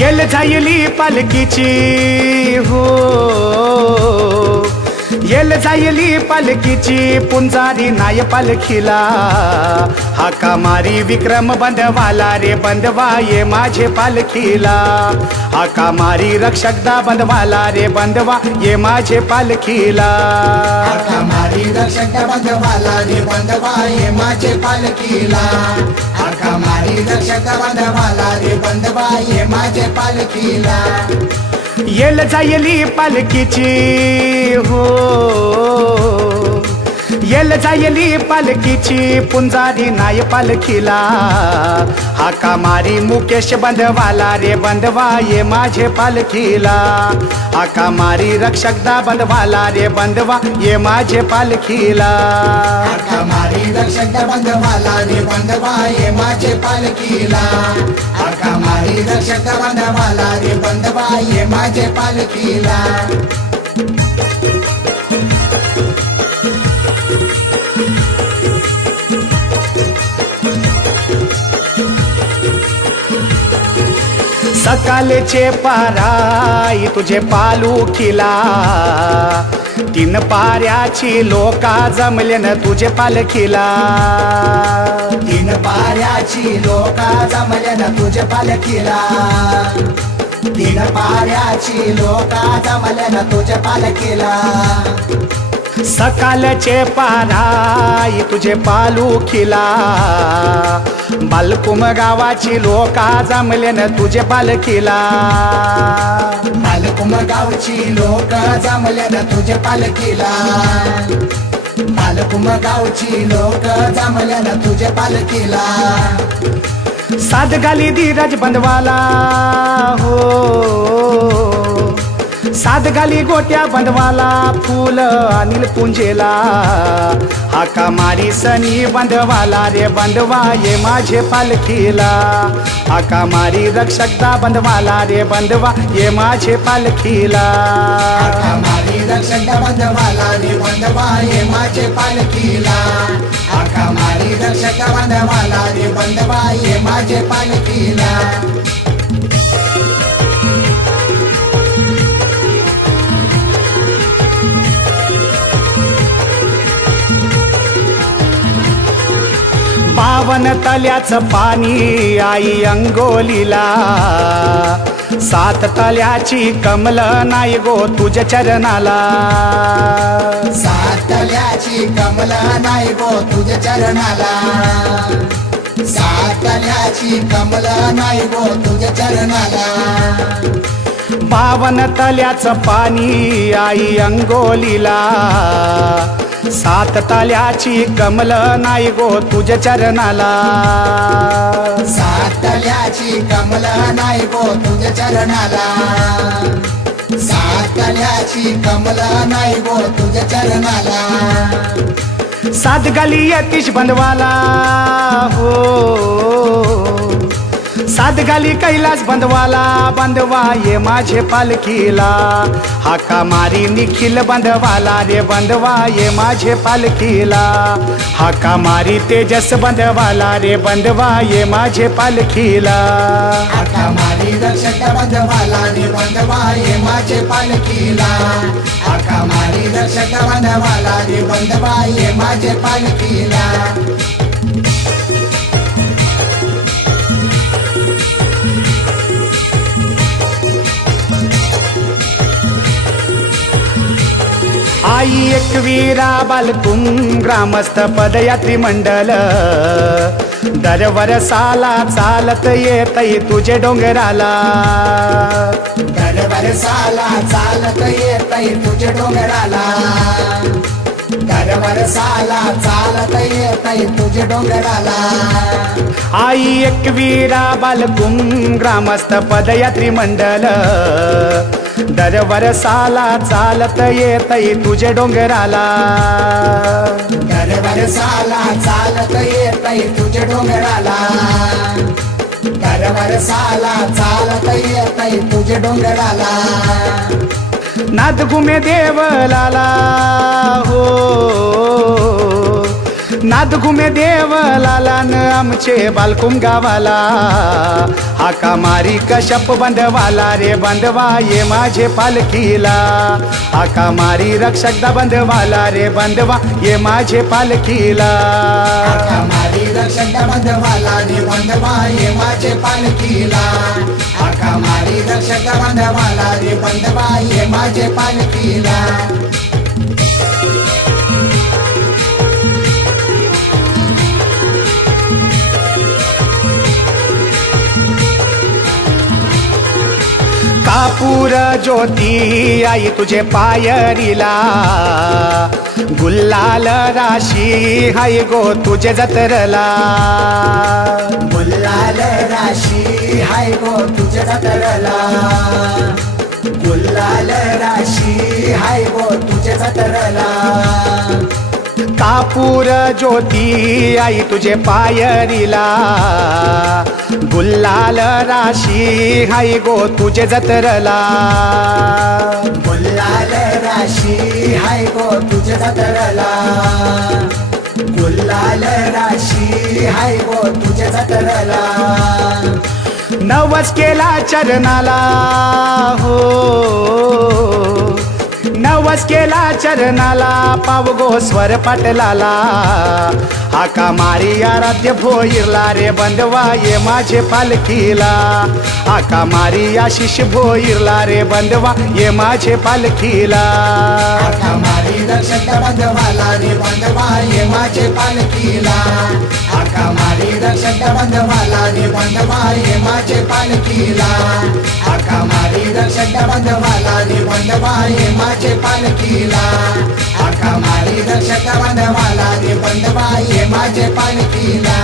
L जायली पालखीची. हो. L जायली पालखीची पुंजारी नाय पालखीला. हाका मारी विक्रम बंधवाला रे बंदवा ये माझे पालखीला. हाका मारी रक्षकदा बंधवाला रे बंदवा ये माझे पालखीला. आता मारी रक्षकदा बंधवाला रे बंदवा ये माझे पालखीला. हाका मारी रक्षकदा बंधवाला रे बंदवा ये माझे पालखीला. येल जायली पालखीची. हो. येल जायली पालखीची पुंजारी नाय पालखीला. हाका मारी मुकेश बंधवाला रे बंधवा ये माझे पालखीला. हाका मारी रक्षकदा बंधवाला रे बंधवा ये माझे पालखीला. हाका मारी रक्षक बंधवाला रे बंधवा ये माझे पालखीला. हाका मारी रक्षक बंधवाला रे बंधवा ये माझे पालखीला. सकाळचे पाराई तुझे पालू खिला. तीन पाऱ्याची लोका जमले न तुझे पालखीला तीन पाऱ्याची लोका जमले न तुझे पालखीला तीन पाऱ्याची लोका जमले न तुझे पालखीला सकाळचे पाराई तुझे पालू खिला. बालकुम गावाची लोका जमले न तुझे पालखीला बालकुम गावची लोक जमले न तुझे पालखीला बालकुम गावची लोक जमले न तुझे पालखीला साध गाली धीरज बंधवाला हो. साध गाली गोट्या बंधवाला फुल अनिल पुंजेला. हाका मारी सनी बंधवाला रे बंधवा ये माझे पालखीला. हाका मारी रक्षकदा बंधवाला रे बंधवा ये माझे पालखीला. आका बंधवाला रे बंधवा ये माझे पालखीला. आका मारी रक्षक बंधवाला रे बंधवा ये माझे पालखीला. पावन तल्याचं पाणी आई अंगोलीला. सात तल्याची कमल नाही गो तुझ्या चरणाला. सातल्याची कमला नाही गो तुझ्या चरणाला. सातल्याची कमला नाही गो तुझ्या चरणाला. पावन तल्याचं पाणी आई अंगोलीला. सात ताल्याची कमल नाही गो तुझ्या चरणाला. सातल्याची कमला नाही गो तुझ्या चरणाला. सातल्याची कमला नाही गो तुझ्या चरणाला. सात गाली यतीश बंधवाला हो. सात गाली कैलास बंधवाला बंधवा ये माझे पालखीला. हाका मारी निखिल बंधवाला रे बंधवा ये माझे पालखीला. हाका मारी तेजस बंधवाला रे बंधवा ये माझे पालखीला. हाका मारी रक्षक बंधवाला रे बंधवा ये माझे पालखीला. हाका मारी रक्षक बंधवाला रे बंधवा ये माझे पालखीला. आई एकवीरा बालकुम ग्रामस्थ पदयात्री मंडल. दरवर साला चालत येत तुझे डोंगराला. दरवर साला चालत येत तुझे डोंगराला. दरवर साला चालत येत तुझे डोंगराला. आई एकवीरा बालकुम ग्रामस्थ पदयात्री मंडल. दरवर साला चालत येत तुझे डोंगराला. दरबार साला चालत येत तुझे डोंगराला. दरबार साला चालत येत तुझे डोंगराला. नाद घुमे देवलाला हो. नाद घुमे देव लालान आमचे बालकुम गावाला. हाका मारी कशप बंधवाला रे बंधवा ये माझे पालखीला. हाका मारी रक्षक दा बंधवाला रे बंधवा ये माझे पालखीला. आका मारी रक्षक बंधवाला रे बंधवा ये माझे पालखीला. आका मारी रक्षक बंधवाला रे बंधवा ये माझे पालखीला. कापूर ज्योती आई तुझे पायरीला. गुल्लाल राशी हाय गो तुझे जतरला. गुल्लाल राशी हाय गो तुझे जतरला. गुल्लाल राशी हाय गो तुझे जतरला. कापूर ज्योती आई तुझे पायरीला. गुल्लाल राशी हाय गो तुझे जतरला. गुल्लाल राशी हाय गो तुझे जतरला. गुल्लाल राशी हाय गो तुझे जतरला. नवस केला चरणाला हो. नवस केला चरणाला पावगो स्वर पाटलाला. आका मारी आराध्य भोईरला रे बंदवा ये माझे पालखीला. आका मारी आशिष भोईरला रे बंदवा ये माझे पालखीला. आका मारी रक्षक बंदवाला रे बंदवा ये माझे पालखीला. आका मारी रक्षक बंदवाला रे बंदवा ये माझे पालखीला. आका मारी रक्षक बंदवाला रे बंदवा ये माझे पालखीला. आका मारी रक्षक बंधवाला रे बंधवा माझे पालखीला.